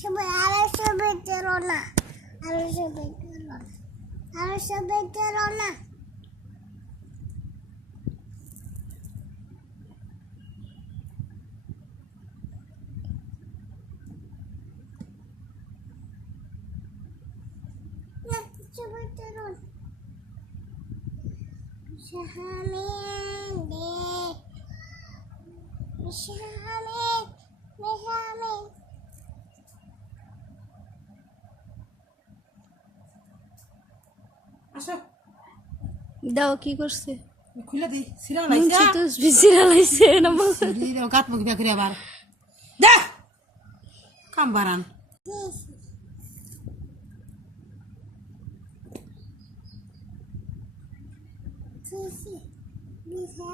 সবাই না। আড়াইশো বেচেরো না। আড়াইশো বেচেরো না। না কিছু বেচেরো না। শাহামিন দে শাহামিন আসো দাও কি করছে খুলে দি সিরা মুন্সি লাইছে তো বিসিরা লাইছে না বল সিরা গাত মুখ দেখরে আবার দে কাম বারান Sisi, bisa